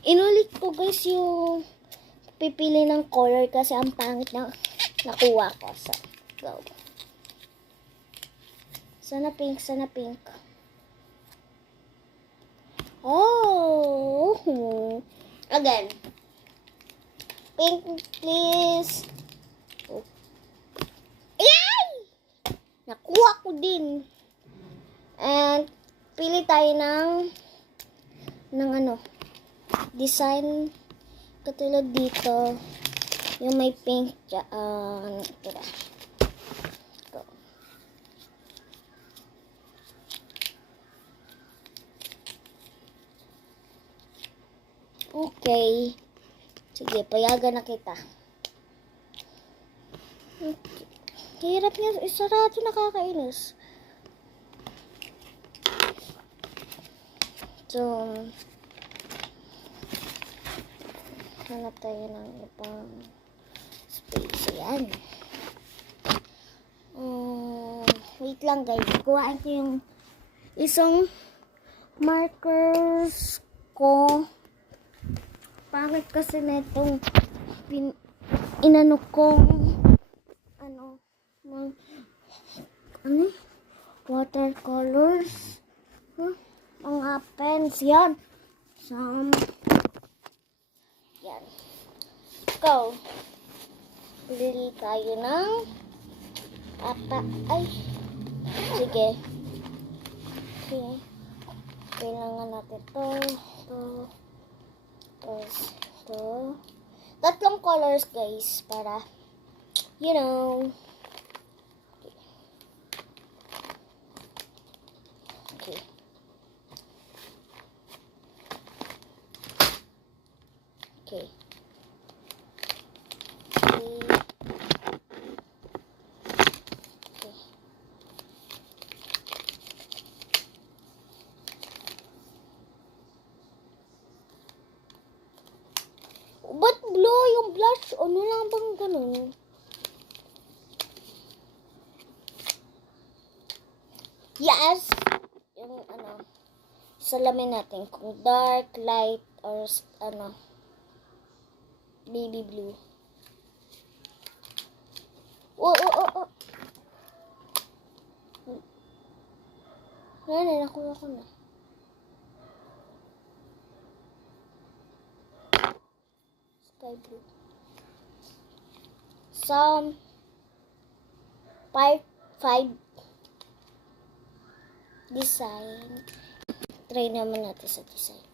Inulit ko guys yung pipili ng color kasi ang pangit na nakuha ko. So, go. Sana pink, sana pink. Oh! Again. Pink, please. Oh. Yay! Nakuha ko din. And, pili tayo ng ano, design katulad dito. Yung may pink, tira. Go. Okay. Sige, payagan na kita. Okay. Hirap niya, isarado, nakakainis. So, hanap tayo ng ibang space. Yan. Wait lang guys. Kuhaan ko yung isang markers ko. Pangit kasi netong inano kong watercolors. Mga pens. Yan. Yan. Go. Pili tayo ng sige. Okay. Kailangan natin to. Tatlong colors guys para you know. Okay. Okay. Ba't blue yung blush? Ano lang bang ganun? Yes! Yung salamin natin kung dark, light, or baby blue. Oh. Nakuha ko na. Sky blue. Some 5 design. Try naman natin sa design.